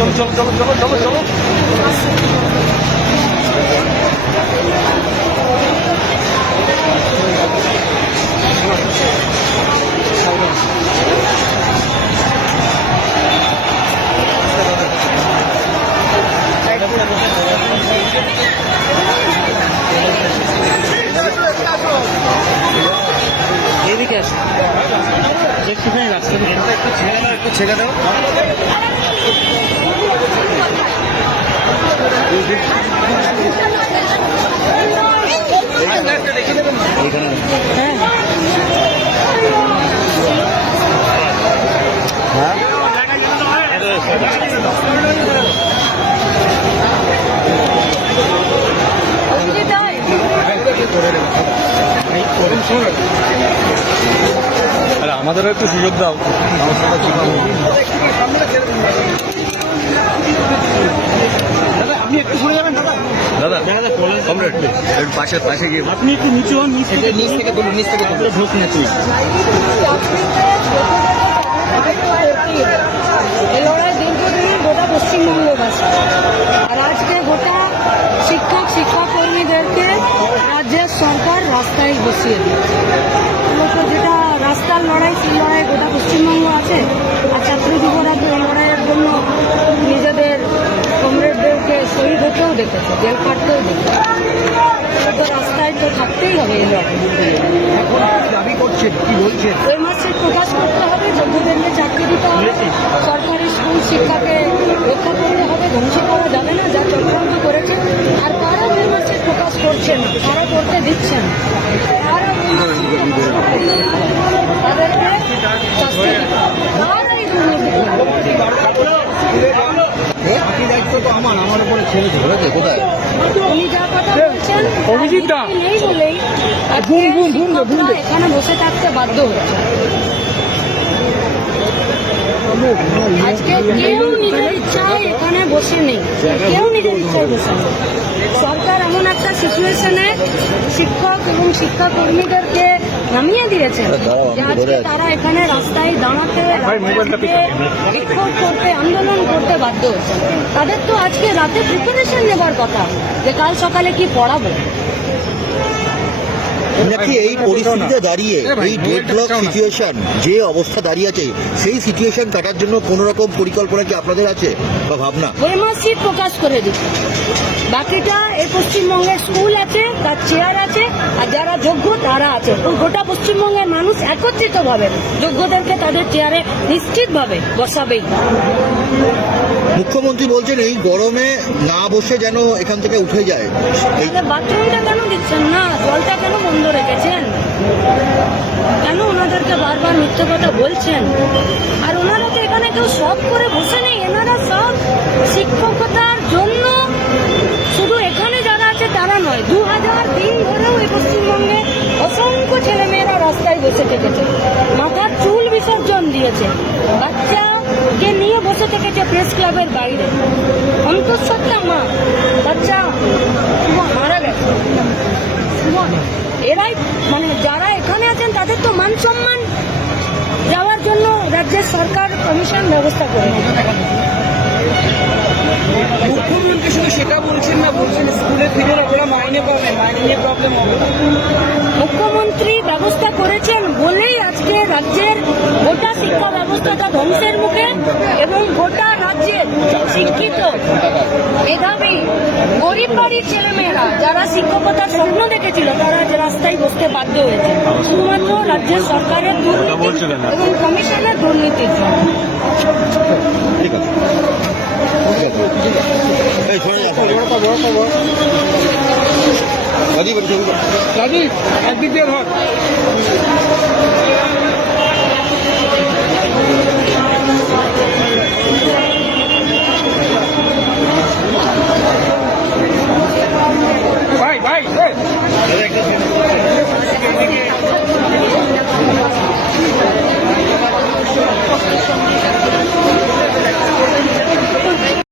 চলো চলো চলো চলো চলো চলো। এদিকে আসো। একটুখানি রাস্তা একটু ছেড়ে দাও। একটু ছেড়ে দাও। আরে আমাদেরও একটু সুযোগ দাও। আপনি একটু সরে যাবেন দাদা? দাদা কমরেড একটু পাশে পাশে গিয়ে আপনি একটু নিচু হন নিচ থেকে নিচ থেকে তুলুন নিচ থেকে তুলুন ঢোক না তুই এই লড়াই দীর্ঘদিন গোটা পশ্চিমবঙ্গবাসী আর আজকে গোটা শিক্ষক শিক্ষক কর্মীদেরকে রাজ্যের সরকার রাস্তায় বসিয়ে দিয়েছে। যেটা রাস্তার লড়াই সেই লড়াই গোটা পশ্চিমবঙ্গ আছে। আর ছাত্র যুবরা হতেও দেখেছে জেল কাটতেও দেখেছে। তো রাস্তায় তো থাকতেই হবে এই এখন দাবি করছেন? কি বলছেন? মাসে প্রকাশ করতে হবে যোগ্যদেরকে চাকরি দিতে হবে সরকারি স্কুল শিক্ষাকে রক্ষা করতে হবে ধ্বংস করা যাবে না যা চক্রান্ত করেছে। আর কারা ওই মাসে প্রকাশ করছে না কারা করতে দিচ্ছে না। কারা ওই marksheet প্রকাশ করছে না? তাদেরকে শাস্তি দিতে হবে। কারা এই দুর্নীতি তো আমার আমার উপরে ছেড়ে ধরেছে কোথায়? উনি যা কথা বলছেন অভিজিৎ দা। নেই বলেই আজকে শিক্ষকরা এখানে বসে থাকতে বাধ্য হচ্ছে। আজকে কেউ নিজের ইচ্ছায় এখানে বসে নেই। কেউ নিজের ইচ্ছায় বসে নেই। সরকার এমন একটা সিচুয়েশনে শিক্ষক এবং শিক্ষা কর্মীদেরকে নামিয়ে আজকে তারা এখানে রাস্তায় দাঁড়াতে বিক্ষোভ করতে আন্দোলন করতে বাধ্য হচ্ছে। তাদের তো আজকে রাতে প্রিপারেশন নেবার কথা যে কাল সকালে কি পড়াবো? নাকি এই পরিস্থিতিতে দাঁড়িয়ে এই ডেডলক সিচুয়েশন যে অবস্থা দাঁড়িয়ে আছে সেই সিচুয়েশন কাটার জন্য কোনো রকম পরিকল্পনা কি আপনাদের আছে বা ভাবনা? ওই প্রকাশ করে দিচ্ছে। বাকিটা এই পশ্চিমবঙ্গের স্কুল আছে তার চেয়ার আছে আর যোগ্য তারা আছে। গোটা পশ্চিমবঙ্গের মানুষ একত্রিত ভাবে যোগ্যদেরকে তাদের চেয়ারে নিশ্চিতভাবে বসাবেই মুখ্যমন্ত্রী বলছেন এই গরমে না বসে যেন এখান থেকে উঠে যায়। বাথরুমটা কেন দিচ্ছেন? না জলটা কেন বন্ধ রেখেছেন? কেন ওনাদেরকে বারবার মিথ্যে কথা বলছেন? আর ওনারা তো এখানে কেউ সব করে বসে নেই। এনারা সব শিক্ষকতার জন্য শুধু এখানে যারা আছে তারা নয় দু হাজার দিন ধরেও এই পশ্চিমবঙ্গে অসংখ্য ছেলেমেয়েরা রাস্তায় বসে থেকেছে। মাথার চুল বিসর্জন দিয়েছে। বাচ্চাকে নিয়ে বসে থেকেছে প্রেস ক্লাবের বাইরে। অন্তঃসত্ত্বা মা, বাচ্চা মারা গেছে। এরাই মানে যারা এখানে আছেন, তাদের তো মান সম্মান যাওয়ার জন্য রাজ্যের সরকার কমিশন ব্যবস্থা করে। মুখ্যমন্ত্রী শুধু সেটা বলছেন না, বলছেন স্কুলে ফিরে মাইনে মাইনে নিয়ে প্রবলেম হবে। মুখ্যমন্ত্রী ব্যবস্থা করেছেন বলেই আজকে রাজ্যের গোটা শিক্ষা ব্যবস্থাটা ধ্বংসের মুখে এবং গোটা রাজ্যের শিক্ষিত, মেধাবী, গরিব বাড়ির ছেলেমেয়েরা, যারা শিক্ষকতার স্বপ্ন দেখেছিল, তারা রাস্তায় বসতে বাধ্য হয়েছে। শুধুমাত্র রাজ্যের সরকারের দুর্নীতি এবং কমিশনের দুর্নীতির জন্য। ঠিক আছে। ঠিক আছে। এই শোনা যাচ্ছে রাজীব একদিক দিয়ে ধর।